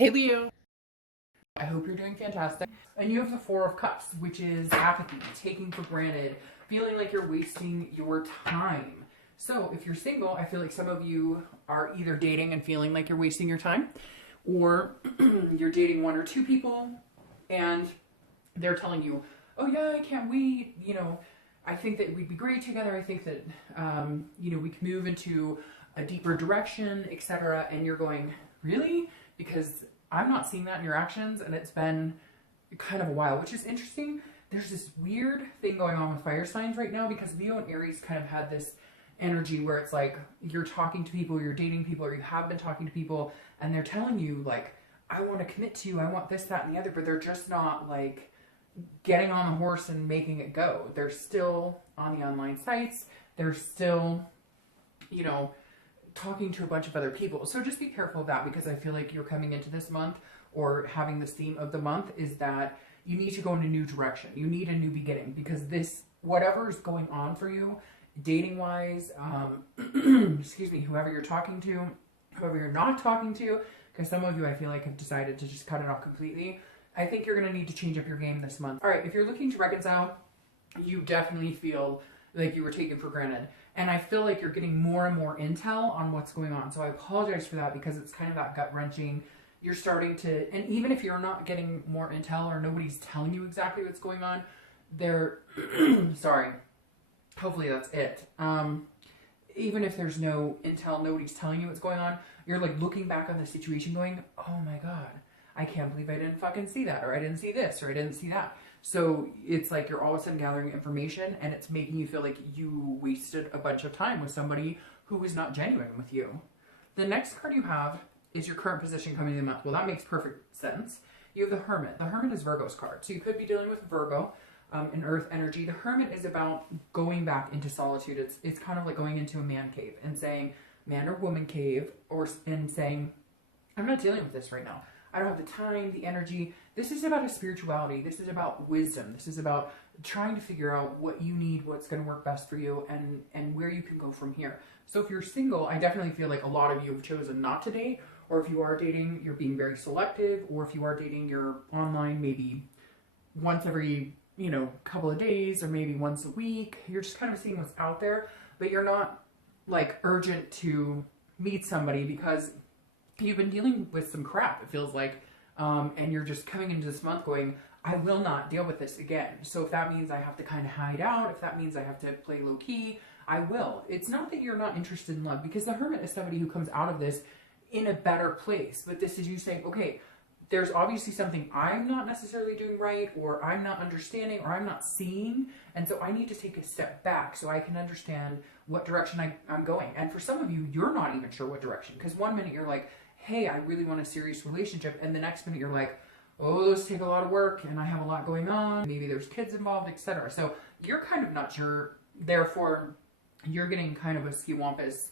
Hey Leo, I hope you're doing fantastic. And you have the Four of Cups, which is apathy, taking for granted, feeling like you're wasting your time. So if you're single, I feel like some of you are either dating and feeling like you're wasting your time, or you're dating one or two people and they're telling you, oh yeah, I can't wait, I think that we'd be great together. I think that, we can move into a deeper direction, etc. And you're going, really? Because I'm not seeing that in your actions, and it's been kind of a while, which is interesting. There's this weird thing going on with fire signs right now because Leo and Aries kind of had this energy where it's like you're talking to people, you're dating people, or you have been talking to people, and they're telling you, like, I want to commit to you, I want this, that, and the other, but they're just not like getting on the horse and making it go. They're still on the online sites, they're still, you know, talking to a bunch of other people. So just be careful of that, because I feel like you're coming into this month, or having this theme of the month is that you need to go in a new direction. You need a new beginning, because this, whatever is going on for you, dating wise, excuse me, whoever you're talking to, whoever you're not talking to, because some of you I feel like have decided to just cut it off completely. I think you're going to need to change up your game this month. All right, if you're looking to reconcile, you definitely feel like you were taken for granted. And I feel like you're getting more and more intel on what's going on. So I apologize for that, because it's kind of that gut wrenching. You're starting to, and even if you're not getting more intel, or nobody's telling you exactly what's going on, they're, sorry, hopefully that's it. Even if there's no intel, nobody's telling you what's going on, you're like looking back on the situation going, oh my God, I can't believe I didn't fucking see that, or I didn't see this, or I didn't see that. So it's like you're all of a sudden gathering information, and it's making you feel like you wasted a bunch of time with somebody who was not genuine with you. The next card you have is your current position coming in the month. Well, that makes perfect sense. You have the Hermit. The Hermit is Virgo's card. So you could be dealing with Virgo, in Earth energy. The Hermit is about going back into solitude. It's kind of like going into a man cave and saying, man or woman cave, and saying, I'm not dealing with this right now. I don't have the time, the energy. This is about a spirituality. This is about wisdom. This is about trying to figure out what you need, what's going to work best for you, and where you can go from here. So if you're single, I definitely feel like a lot of you have chosen not to date, or if you are dating, you're being very selective, or if you are dating, you're online maybe once every, couple of days, or maybe once a week. You're just kind of seeing what's out there, but you're not like urgent to meet somebody, because you've been dealing with some crap, it feels like, and you're just coming into this month going, I will not deal with this again. So if that means I have to kind of hide out, if that means I have to play low key, I will. It's not that you're not interested in love, because the Hermit is somebody who comes out of this in a better place. But this is you saying, okay, there's obviously something I'm not necessarily doing right, or I'm not understanding, or I'm not seeing, and so I need to take a step back so I can understand what direction I'm going. And for some of you, you're not even sure what direction, because one minute you're like, hey, I really want a serious relationship, and the next minute you're like, oh, those take a lot of work, and I have a lot going on, maybe there's kids involved, etc. So you're kind of not sure, therefore you're getting kind of a skiwampus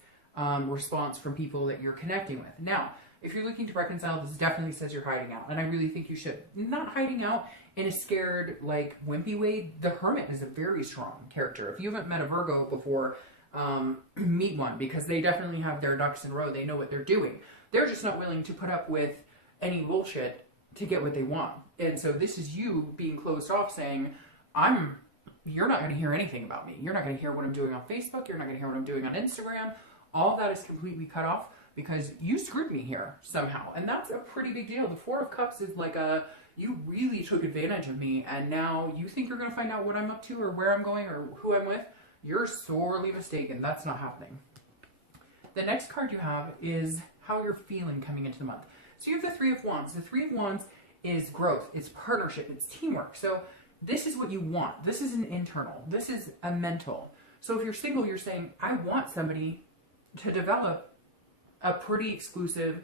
response from people that you're connecting with. Now, if you're looking to reconcile, this definitely says you're hiding out, and I really think you should. Not hiding out in a scared, like, wimpy way. The Hermit is a very strong character. If you haven't met a Virgo before, meet one, because they definitely have their ducks in a row. They know what they're doing. They're just not willing to put up with any bullshit to get what they want. And so this is you being closed off, saying, you're not going to hear anything about me. You're not going to hear what I'm doing on Facebook. You're not going to hear what I'm doing on Instagram. All of that is completely cut off, because you screwed me here somehow. And that's a pretty big deal. The Four of Cups is like you really took advantage of me, and now you think you're going to find out what I'm up to, or where I'm going, or who I'm with. You're sorely mistaken. That's not happening. The next card you have is how you're feeling coming into the month. So you have the Three of Wands. The Three of Wands is growth, it's partnership, it's teamwork. So this is what you want. This is an internal. This is a mental. So if you're single, you're saying, I want somebody to develop a pretty exclusive,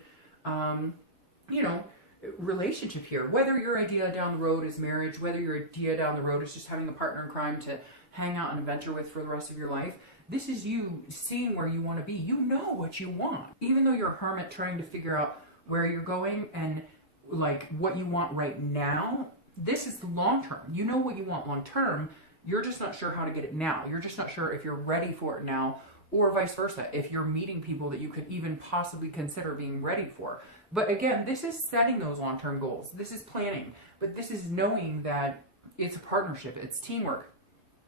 relationship here. Whether your idea down the road is marriage, whether your idea down the road is just having a partner in crime to hang out and adventure with for the rest of your life, this is you seeing where you want to be. You know what you want. Even though you're a hermit trying to figure out where you're going and like what you want right now, this is the long term. You know what you want long term. You're just not sure how to get it now. You're just not sure if you're ready for it now, or vice versa. If you're meeting people that you could even possibly consider being ready for. But again, this is setting those long-term goals. This is planning. But this is knowing that it's a partnership. It's teamwork.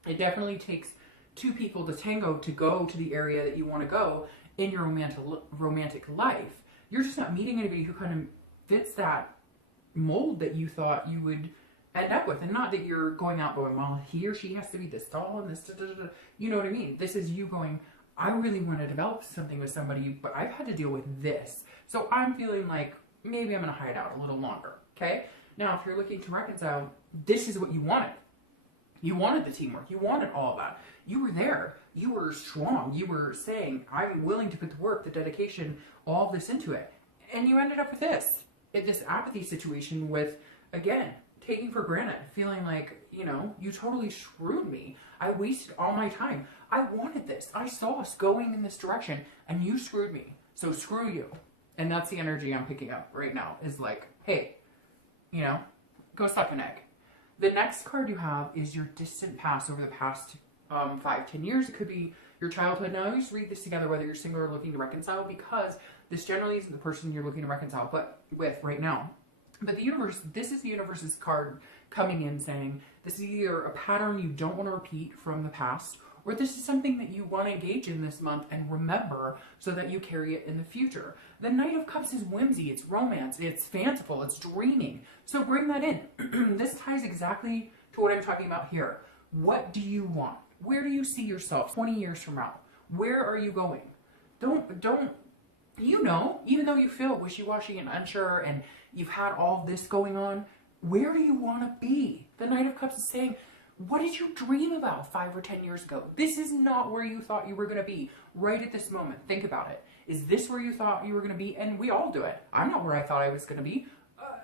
It definitely takes two people to tango to go to the area that you want to go in your romantic life. You're just not meeting anybody who kind of fits that mold that you thought you would end up with. And not that you're going out going, well, he or she has to be this tall and this, da, da, da. You know what I mean? This is you going, I really want to develop something with somebody, but I've had to deal with this. So I'm feeling like maybe I'm going to hide out a little longer. Okay? Now, if you're looking to reconcile, this is what you wanted. You wanted the teamwork. You wanted all of that. You were there. You were strong. You were saying, I'm willing to put the work, the dedication, all of this into it. And you ended up with this apathy situation with, again, taking for granted, feeling like, you totally screwed me. I wasted all my time. I wanted this. I saw us going in this direction, and you screwed me. So screw you. And that's the energy I'm picking up right now, is like, hey, go suck an egg. The next card you have is your distant past over the past 5-10 years. It could be your childhood. Now, I always read this together, whether you're single or looking to reconcile, because this generally isn't the person you're looking to reconcile with right now. But the universe, this is the universe's card coming in saying, this is either a pattern you don't want to repeat from the past, or this is something that you want to engage in this month and remember so that you carry it in the future. The Knight of Cups is whimsy, it's romance, it's fanciful, it's dreaming. So bring that in. This ties exactly to what I'm talking about here. What do you want? Where do you see yourself 20 years from now? Where are you going? Don't, even though you feel wishy-washy and unsure and you've had all this going on, where do you want to be? The Knight of Cups is saying, what did you dream about 5 or 10 years ago? This is not where you thought you were going to be right at this moment. Think about it. Is this where you thought you were going to be? And we all do it. I'm not where I thought I was going to be.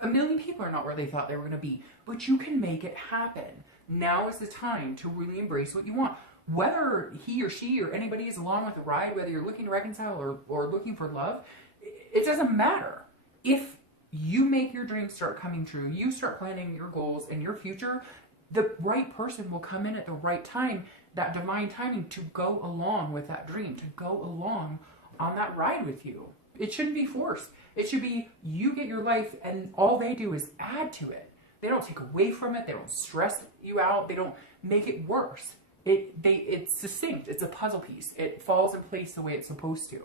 A million people are not where they thought they were going to be. But you can make it happen. Now is the time to really embrace what you want. Whether he or she or anybody is along with the ride, whether you're looking to reconcile or looking for love, it doesn't matter. If you make your dreams start coming true, you start planning your goals and your future, the right person will come in at the right time, that divine timing, to go along with that dream, to go along on that ride with you. It shouldn't be forced. It should be you get your life and all they do is add to it. They don't take away from it. They don't stress you out. They don't make it worse. It's succinct. It's a puzzle piece. It falls in place the way it's supposed to.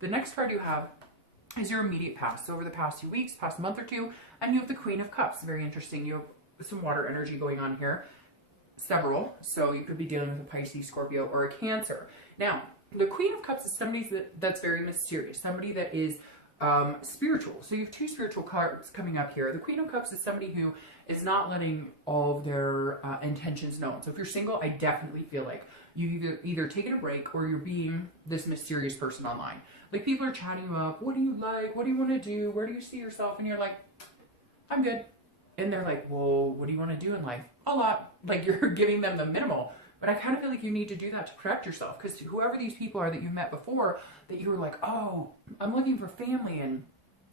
The next card you have is your immediate past. So over the past 2 weeks, past month or two, and you have the Queen of Cups. Very interesting. You have some water energy going on here. Several. So you could be dealing with a Pisces, Scorpio, or a Cancer. Now, the Queen of Cups is somebody that's very mysterious. Somebody that is spiritual. So you have two spiritual cards coming up here. The Queen of Cups is somebody who is not letting all of their intentions known. So if you're single, I definitely feel like you either taking a break or you're being this mysterious person online. Like people are chatting you up. What do you like? What do you want to do? Where do you see yourself? And you're like, I'm good. And they're like, well, what do you want to do in life? A lot. Like you're giving them the minimal. But I kind of feel like you need to do that to protect yourself, because whoever these people are that you met before, that you were like, oh, I'm looking for family and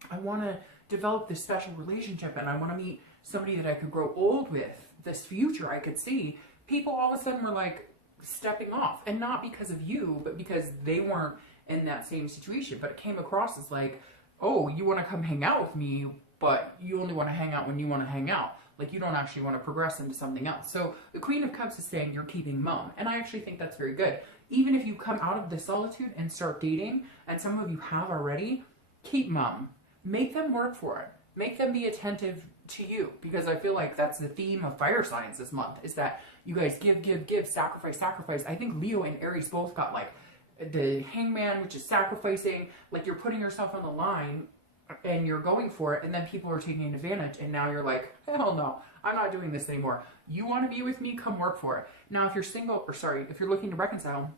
I want to develop this special relationship and I want to meet somebody that I could grow old with, this future I could see. People all of a sudden were like stepping off, and not because of you, but because they weren't in that same situation. But it came across as like, oh, you want to come hang out with me, but you only want to hang out when you want to hang out. Like you don't actually want to progress into something else. So the Queen of Cups is saying you're keeping mum. And I actually think that's very good. Even if you come out of the solitude and start dating, and some of you have already, keep mum. Make them work for it. Make them be attentive to you. Because I feel like that's the theme of fire signs this month, is that you guys give, sacrifice. I think Leo and Aries both got like the hangman, which is sacrificing. Like you're putting yourself on the line and you're going for it, and then people are taking advantage, and now you're like, hell no, I'm not doing this anymore. You want to be with me? Come work for it. Now, if you're single, if you're looking to reconcile,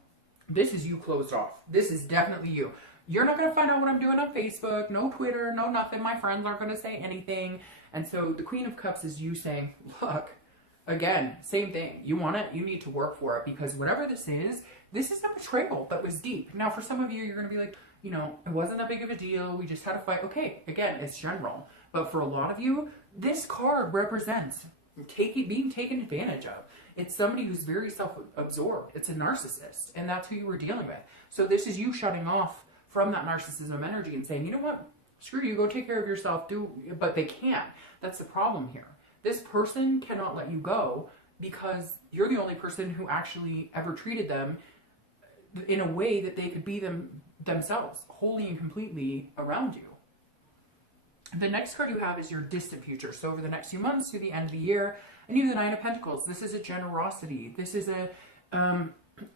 this is you closed off. This is definitely you. You're not going to find out what I'm doing on Facebook, no Twitter, no nothing. My friends aren't going to say anything. And so the Queen of Cups is you saying, look, again, same thing. You want it, you need to work for it, because whatever this is a betrayal that was deep. Now, for some of you, you're going to be like, it wasn't that big of a deal. We just had a fight. Okay, again, it's general. But for a lot of you, this card represents being taken advantage of. It's somebody who's very self-absorbed. It's a narcissist, and that's who you were dealing with. So this is you shutting off from that narcissism energy and saying, you know what? screw you, go take care of yourself, but they can't. That's the problem here. This person cannot let you go because you're the only person who actually ever treated them in a way that they could be themselves, wholly and completely around you. The next card you have is your distant future. So over the next few months to the end of the year, and you have the Nine of Pentacles. This is a generosity. This is a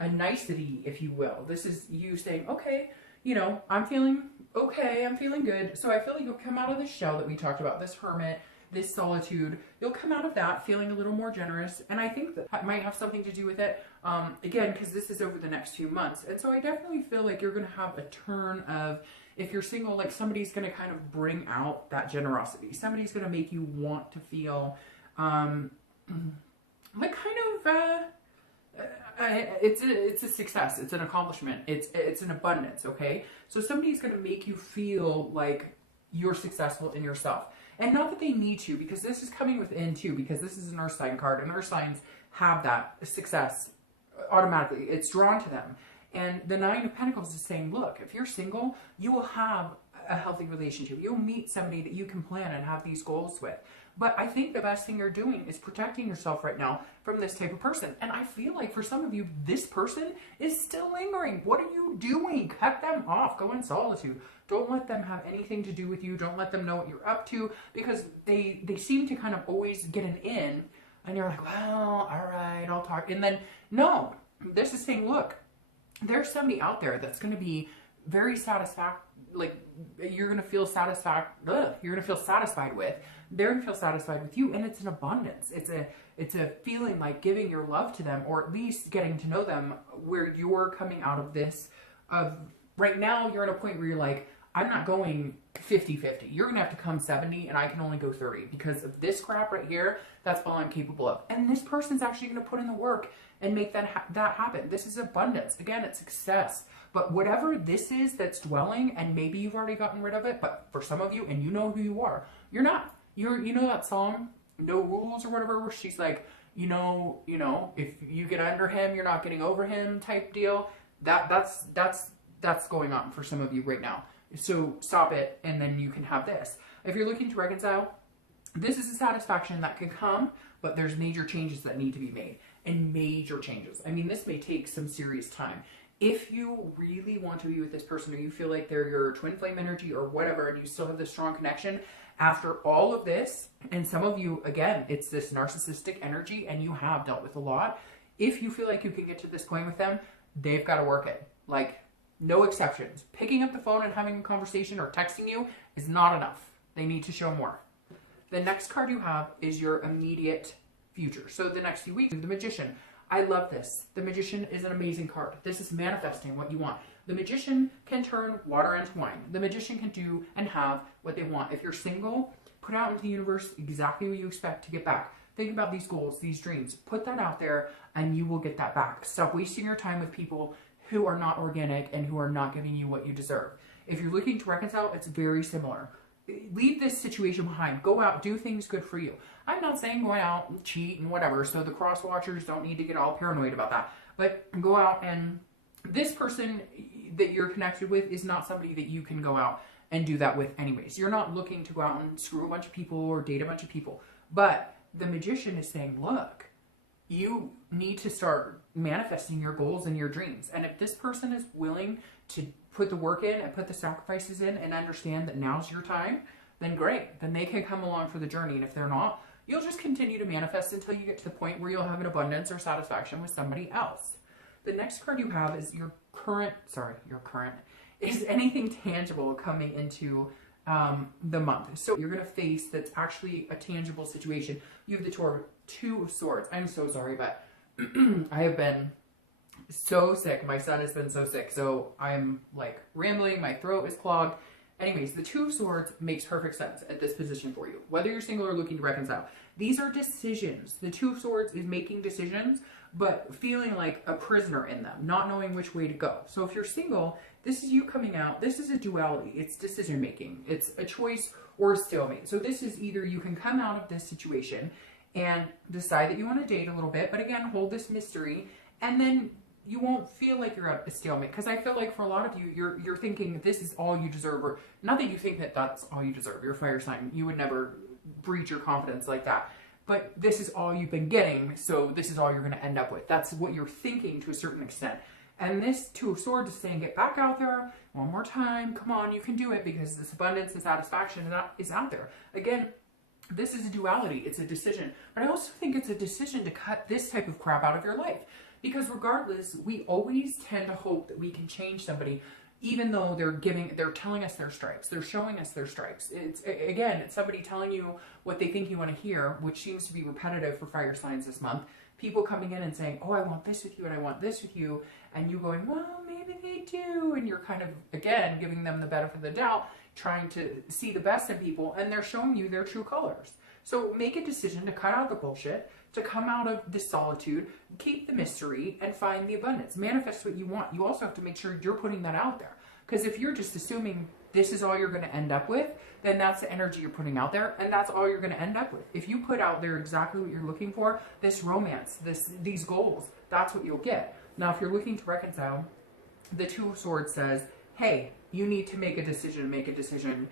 nicety, if you will. This is you saying, okay, you know, I'm feeling okay, I'm feeling good. So I feel like you'll come out of the shell that we talked about, this hermit, this solitude. You'll come out of that feeling a little more generous. And I think that might have something to do with it. Again, because this is over the next few months. And so I definitely feel like you're going to have a turn of, if you're single, like somebody's going to kind of bring out that generosity. Somebody's going to make you want to feel like kind of, it's a success. It's an accomplishment. It's an abundance. Okay. So somebody's going to make you feel like you're successful in yourself. And not that they need to, because this is coming within too, because this is an earth sign card, and earth signs have that success automatically. It's drawn to them. And the Nine of Pentacles is saying, look, if you're single, you will have a healthy relationship. You'll meet somebody that you can plan and have these goals with. But I think the best thing you're doing is protecting yourself right now from this type of person. And I feel like for some of you, this person is still lingering. What are you doing? Cut them off. Go in solitude. Don't let them have anything to do with you. Don't let them know what you're up to, because they seem to kind of always get an in, and you're like, well, all right, I'll talk. And then, no, this is saying, look, there's somebody out there that's going to be very like you're going to feel satisfied with. They're going to feel satisfied with you, and it's an abundance. It's a feeling like giving your love to them, or at least getting to know them, where you're coming out of this. Right now, you're at a point where you're like, I'm not going 50-50. You're going to have to come 70, and I can only go 30 because of this crap right here. That's all I'm capable of. And this person's actually going to put in the work and make that happen. This is abundance. Again, it's success. But whatever this is that's dwelling, and maybe you've already gotten rid of it, but for some of you, and you know who you are, you're not. You know that song, No Rules or whatever, where she's like, you know, if you get under him, you're not getting over him type deal. That's going on for some of you right now. So stop it, and then you can have this. If you're looking to reconcile, this is a satisfaction that can come, but there's major changes that need to be made. And major changes. I mean, this may take some serious time. If you really want to be with this person, or you feel like they're your twin flame energy or whatever, and you still have this strong connection after all of this, and some of you, again, it's this narcissistic energy, and you have dealt with a lot. If you feel like you can get to this point with them, they've got to work it. Like, no exceptions. Picking up the phone and having a conversation or texting you is not enough. They need to show more. The next card you have is your immediate future. So the next few weeks, the Magician. I love this. The Magician is an amazing card. This is manifesting what you want. The Magician can turn water into wine. The Magician can do and have what they want. If you're single, put out into the universe exactly what you expect to get back. Think about these goals, these dreams. Put that out there, and you will get that back. Stop wasting your time with people who are not organic and who are not giving you what you deserve. If you're looking to reconcile, it's very similar. Leave this situation behind. Go out, do things good for you. I'm not saying go out and cheat and whatever, so the cross watchers don't need to get all paranoid about that. But go out, and this person that you're connected with is not somebody that you can go out and do that with anyways. You're not looking to go out and screw a bunch of people or date a bunch of people. But the Magician is saying, look, you need to start manifesting your goals and your dreams. And if this person is willing to put the work in and put the sacrifices in and understand that now's your time, then great. Then they can come along for the journey. And if they're not, you'll just continue to manifest until you get to the point where you'll have an abundance or satisfaction with somebody else. The next card you have is is anything tangible coming into the month. So you're going to face that's actually a tangible situation. You have the Two of Swords. I'm so sorry, but I have been so sick. My son has been so sick. So I'm like rambling. My throat is clogged. Anyways, the Two of Swords makes perfect sense at this position for you. Whether you're single or looking to reconcile. These are decisions. The Two of Swords is making decisions, but feeling like a prisoner in them, not knowing which way to go. So if you're single, this is you coming out. This is a duality. It's decision making. It's a choice or a stalemate. So this is either you can come out of this situation and decide that you want to date a little bit, but again, hold this mystery, and then you won't feel like you're at a stalemate. Because I feel like for a lot of you, you're thinking this is all you deserve, or not that you think that that's all you deserve. You're a fire sign. You would never breach your confidence like that. But this is all you've been getting, so this is all you're going to end up with. That's what you're thinking to a certain extent. And this Two of Swords is saying, get back out there one more time. Come on, you can do it, because this abundance and satisfaction is out there. Again, this is a duality. It's a decision. But I also think it's a decision to cut this type of crap out of your life. Because regardless, we always tend to hope that we can change somebody, even though they're telling us their stripes. They're showing us their stripes. It's somebody telling you what they think you want to hear, which seems to be repetitive for fire signs this month. People coming in and saying, oh, I want this with you and I want this with you. And you going, well, maybe they do. And you're kind of, again, giving them the benefit of the doubt, trying to see the best in people. And they're showing you their true colors. So make a decision to cut out the bullshit, to come out of the solitude, keep the mystery, and find the abundance. Manifest what you want. You also have to make sure you're putting that out there. Because if you're just assuming this is all you're going to end up with, then that's the energy you're putting out there, and that's all you're going to end up with. If you put out there exactly what you're looking for, this romance, these goals, that's what you'll get. Now, if you're looking to reconcile, the Two of Swords says, hey, you need to make a decision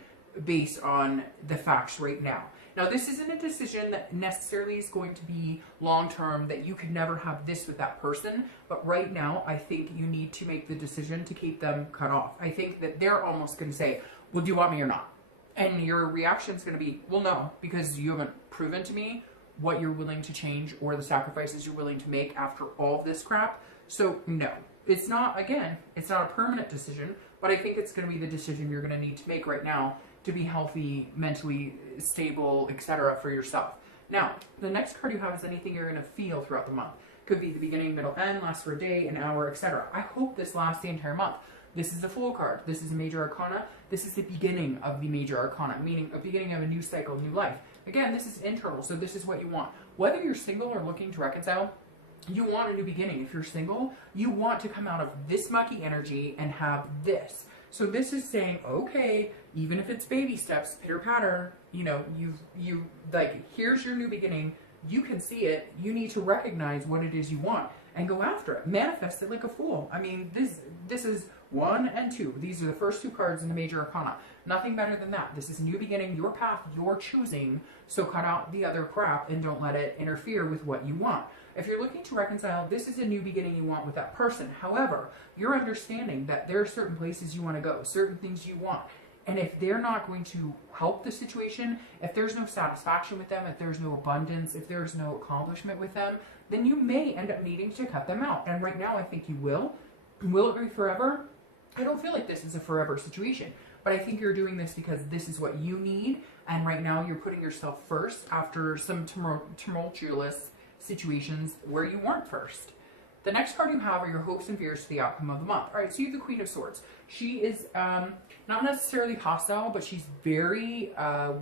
based on the facts right now. Now, this isn't a decision that necessarily is going to be long-term, that you could never have this with that person. But right now, I think you need to make the decision to keep them cut off. I think that they're almost going to say, well, do you want me or not? And your reaction is going to be, well, no, because you haven't proven to me what you're willing to change or the sacrifices you're willing to make after all of this crap. So, no. It's not a permanent decision, but I think it's going to be the decision you're going to need to make right now to be healthy, mentally stable, etc. for yourself. Now, the next card you have is anything you're going to feel throughout the month. Could be the beginning, middle, end, lasts for a day, an hour, etc. I hope this lasts the entire month. This is the Fool card. This is a major arcana. This is the beginning of the major arcana, meaning a beginning of a new cycle, new life. Again, this is internal, so this is what you want. Whether you're single or looking to reconcile, you want a new beginning. If you're single, you want to come out of this mucky energy and have this. So this is saying, okay, even if it's baby steps, pitter patter, you like, here's your new beginning. You can see it. You need to recognize what it is you want and go after it. Manifest it like a fool. I mean, this is 1 and 2. These are the first 2 cards in the major arcana. Nothing better than that. This is a new beginning, your path, you're choosing. So cut out the other crap and don't let it interfere with what you want. If you're looking to reconcile, this is a new beginning you want with that person. However, you're understanding that there are certain places you want to go, certain things you want. And if they're not going to help the situation, if there's no satisfaction with them, if there's no abundance, if there's no accomplishment with them, then you may end up needing to cut them out. And right now, I think you will. Will it be forever? I don't feel like this is a forever situation. But I think you're doing this because this is what you need. And right now, you're putting yourself first after some tumultuous situations where you weren't first. The next card you have are your hopes and fears for the outcome of the month. All right, so you have the Queen of Swords. She is not necessarily hostile, but she's very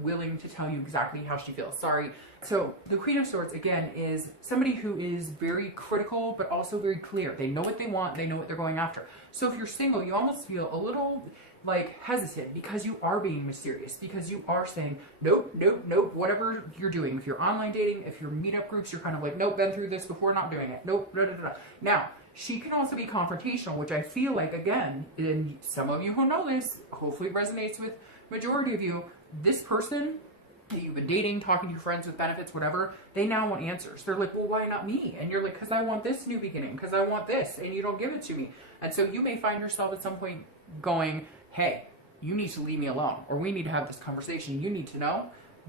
willing to tell you exactly how she feels. Sorry. So the Queen of Swords, again, is somebody who is very critical, but also very clear. They know what they want. They know what they're going after. So if you're single, you almost feel a little like hesitant because you are being mysterious, because you are saying, nope, nope, nope, whatever you're doing. If you're online dating, if you're meetup groups, you're kind of like, nope, been through this before, not doing it. Nope, da, da, da. Now, she can also be confrontational, which I feel like, again, and some of you who know this, hopefully resonates with majority of you, this person that you've been dating, talking to your friends with benefits, whatever, they now want answers. They're like, well, why not me? And you're like, because I want this new beginning, because I want this, and you don't give it to me. And so you may find yourself at some point going, hey, you need to leave me alone, or we need to have this conversation. You need to know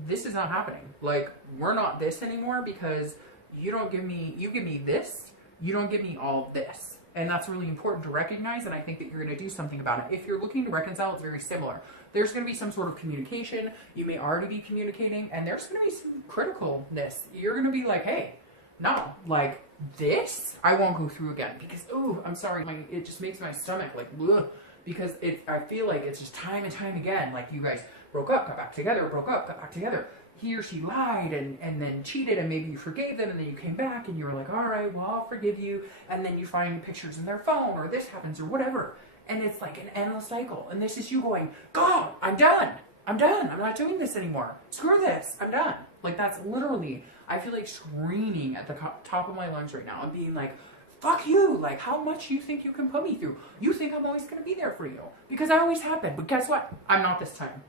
this is not happening. Like, we're not this anymore because you give me this, you don't give me all of this. And that's really important to recognize, and I think that you're going to do something about it. If you're looking to reconcile, it's very similar. There's going to be some sort of communication. You may already be communicating, and there's going to be some criticalness. You're going to be like, hey, no, like, this I won't go through again because, oh, I'm sorry, it just makes my stomach like, ugh. Because I feel like it's just time and time again, like you guys broke up, got back together, broke up, got back together. He or she lied and then cheated, and maybe you forgave them, and then you came back and you were like, all right, well, I'll forgive you. And then you find pictures in their phone, or this happens, or whatever. And it's like an endless cycle. And this is you going, God, I'm done. I'm done. I'm not doing this anymore. Screw this. I'm done. Like, that's literally, I feel like screaming at the top of my lungs right now and being like, fuck you. Like, how much you think you can put me through? You think I'm always going to be there for you. Because I always have been. But guess what? I'm not this time.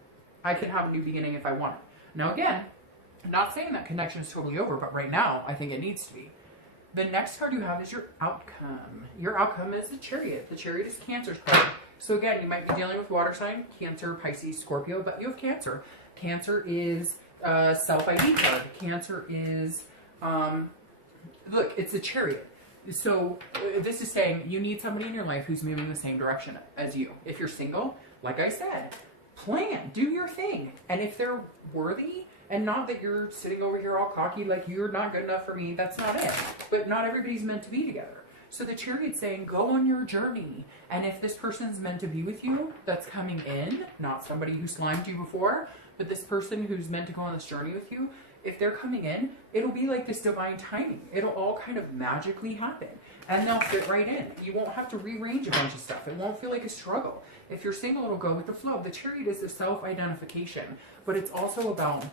I can have a new beginning if I want it. Now again, I'm not saying that connection is totally over, but right now, I think it needs to be. The next card you have is your outcome. Your outcome is the Chariot. The Chariot is Cancer's card. So again, you might be dealing with water sign, Cancer, Pisces, Scorpio, but you have Cancer. Cancer is self-ID card. Cancer is, look, it's the Chariot. So this is saying you need somebody in your life who's moving the same direction as you. If you're single, like I said, plan, do your thing. And if they're worthy, and not that you're sitting over here all cocky like you're not good enough for me, that's not it. But not everybody's meant to be together. So the Chariot's saying, go on your journey. And if this person's meant to be with you, that's coming in, not somebody who slimed you before, but this person who's meant to go on this journey with you, if they're coming in, it'll be like this divine timing. It'll all kind of magically happen. And they'll fit right in. You won't have to rearrange a bunch of stuff. It won't feel like a struggle. If you're single, it'll go with the flow. The Chariot is the self-identification, but it's also about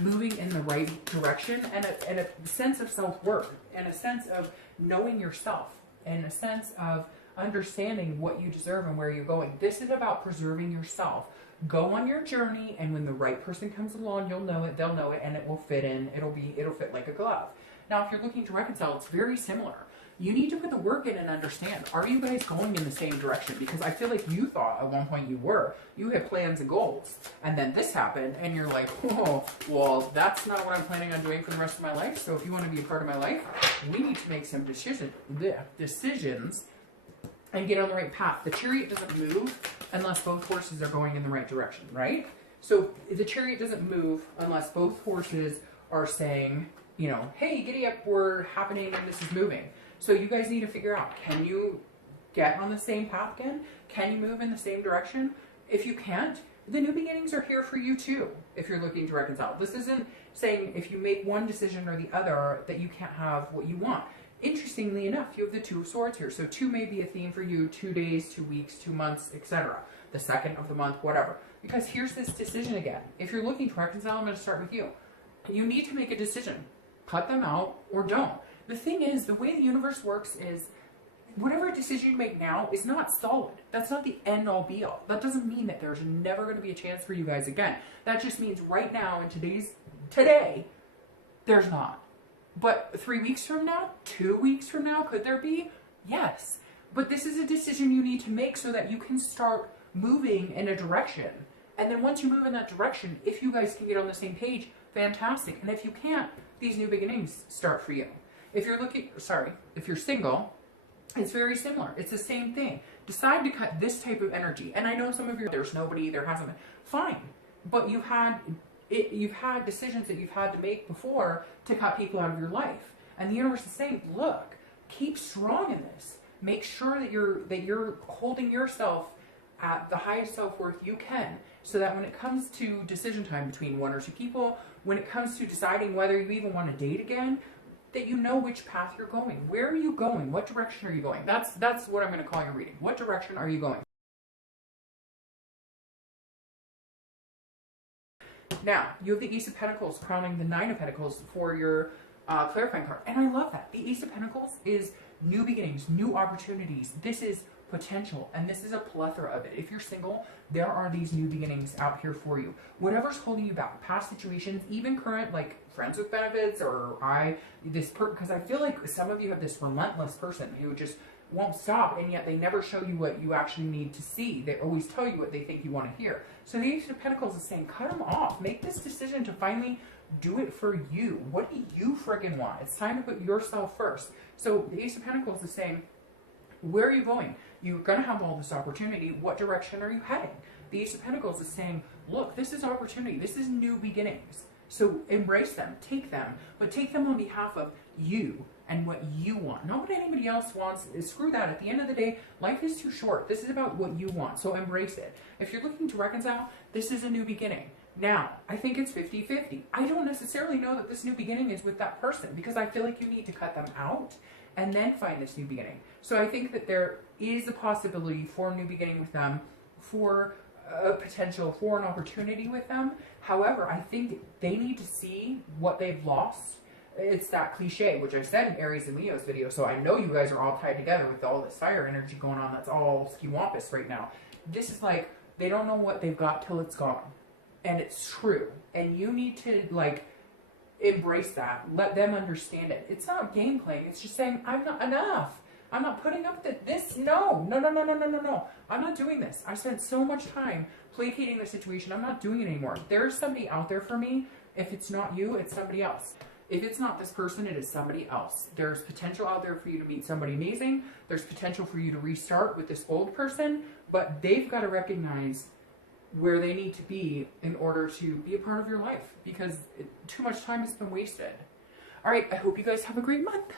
moving in the right direction and a sense of self-worth and a sense of knowing yourself and a sense of understanding what you deserve and where you're going. This is about preserving yourself. Go on your journey, and when the right person comes along, you'll know it, they'll know it, and it will fit in. It'll fit like a glove. Now, if you're looking to reconcile, it's very similar. You need to put the work in and understand, are you guys going in the same direction? Because I feel like you thought at one point you were. You had plans and goals, and then this happened, and you're like, oh, well, that's not what I'm planning on doing for the rest of my life, so if you want to be a part of my life, we need to make some decisions and get on the right path. The Chariot doesn't move unless both horses are going in the right direction, right? So the Chariot doesn't move unless both horses are saying, you know, hey, giddy up, we're happening and this is moving. So you guys need to figure out, can you get on the same path again? Can you move in the same direction? If you can't, the new beginnings are here for you too, if you're looking to reconcile. This isn't saying if you make one decision or the other that you can't have what you want. Interestingly enough, you have the Two of Swords here. So 2 may be a theme for you, 2 days, 2 weeks, 2 months, etc. The second of the month, whatever. Because here's this decision again. If you're looking to reconcile, I'm going to start with you. You need to make a decision. Cut them out or don't. The thing is, the way the universe works is whatever decision you make now is not solid. That's not the end all be all. That doesn't mean that there's never going to be a chance for you guys again. That just means right now, in today, there's not. But 3 weeks from now, 2 weeks from now, could there be? Yes. But this is a decision you need to make so that you can start moving in a direction. And then once you move in that direction, if you guys can get on the same page, fantastic. And if you can't, these new beginnings start for you. If you're single, it's very similar. It's the same thing. Decide to cut this type of energy. And I know some of you, there's nobody, there hasn't been. Fine. But you've had decisions that you've had to make before to cut people out of your life. And the universe is saying, look, keep strong in this. Make sure that you're holding yourself at the highest self-worth you can, so that when it comes to decision time between 1 or 2 people, when it comes to deciding whether you even want to date again, that you know which path you're going. Where are you going? What direction are you going? That's what I'm going to call your reading. What direction are you going? Now, you have the Ace of Pentacles crowning the 9 of Pentacles for your clarifying card. And I love that. The Ace of Pentacles is new beginnings, new opportunities. This is potential, and this is a plethora of it. If you're single, there are these new beginnings out here for you. Whatever's holding you back, past situations, even current, like friends with benefits, or because I feel like some of you have this relentless person who just won't stop, and yet they never show you what you actually need to see. They always tell you what they think you want to hear. So the Ace of Pentacles is saying, cut them off. Make this decision to finally do it for you. What do you friggin' want? It's time to put yourself first. So the Ace of Pentacles is saying, where are you going? You're going to have all this opportunity. What direction are you heading? The Ace of Pentacles is saying, look, this is opportunity. This is new beginnings. So embrace them, take them, but take them on behalf of you and what you want. Not what anybody else wants. Screw that. At the end of the day, life is too short. This is about what you want, so embrace it. If you're looking to reconcile, this is a new beginning. Now, I think it's 50-50. I don't necessarily know that this new beginning is with that person, because I feel like you need to cut them out and then find this new beginning. So I think that there is a possibility for a new beginning with them, for a potential for an opportunity with them. However, I think they need to see what they've lost It's that cliche, which I said in Aries and Leo's video, so I know you guys are all tied together with all this fire energy going on that's all ski-wampus right now. This is like, they don't know what they've got till it's gone. And it's true. And you need to, like, embrace that. Let them understand it. It's not game playing. It's just saying, I'm not enough. I'm not putting up with this. No. I'm not doing this. I spent so much time placating the situation. I'm not doing it anymore. There's somebody out there for me. If it's not you, it's somebody else. If it's not this person, it is somebody else. There's potential out there for you to meet somebody amazing. There's potential for you to restart with this old person, but they've got to recognize where they need to be in order to be a part of your life, because too much time has been wasted. All right, I hope you guys have a great month.